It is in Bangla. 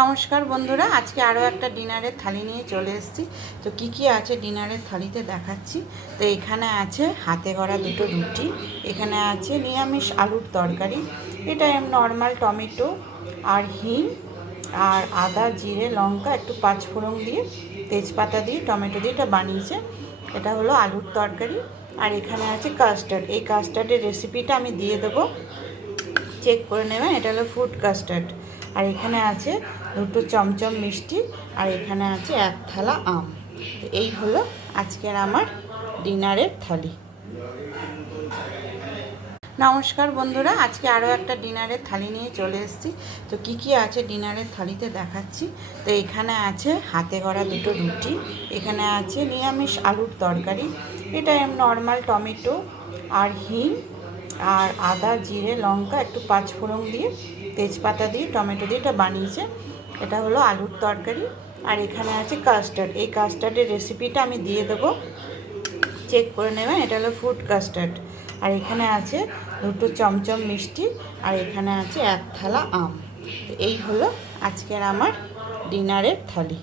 নমস্কার বন্ধুরা, আজকে আরও একটা ডিনারের থালি নিয়ে চলে এসেছি। তো কি আছে ডিনারের থালিতে দেখাচ্ছি। তো এখানে আছে হাতে গড়া দুটো রুটি, এখানে আছে নিরামিষ আলুর তরকারি, এটা নর্মাল টমেটো আর হিং আর আদা জিরে লঙ্কা একটু পাঁচফোড়ন দিয়ে তেজপাতা দিয়ে টমেটো দিয়ে এটা বানিয়েছে। এটা হলো আলুর তরকারি। আর এখানে আছে কাস্টার্ড, এই কাস্টার্ডের রেসিপিটা আমি দিয়ে দেবো, চেক করে নেবেন। এটা হলো ফুড কাস্টার্ড। আর এখানে আছে দুটো চমচম মিষ্টি, আর এখানে আছে এক থালা আম। তো এই হলো আজকের আমার ডিনারের থালি। নমস্কার বন্ধুরা, আজকে আরও একটা ডিনারের থালি নিয়ে চলে এসেছি। তো কি আছে ডিনারের থালিতে দেখাচ্ছি। তো এখানে আছে হাতে গড়া দুটো রুটি, এখানে আছে নিরামিষ আলুর তরকারি, এটা নর্মাল টমেটো আর হিং আর আদা জিরে লঙ্কা একটু পাঁচফোড়ন দিয়ে তেজপাতা দিয়ে টমেটো দিয়ে এটা বানিয়েছে। এটা হলো আলুর তরকারি। আর এখানে আছে কাস্টার্ড, এই কাস্টার্ডের রেসিপিটা আমি দিয়ে দেবো, চেক করে নেবেন। এটা হলো ফুড কাস্টার্ড। আর এখানে আছে দুটো চমচম মিষ্টি, আর এখানে আছে এক থালা আম। তো এই হলো আজকের আমার ডিনারের থালি।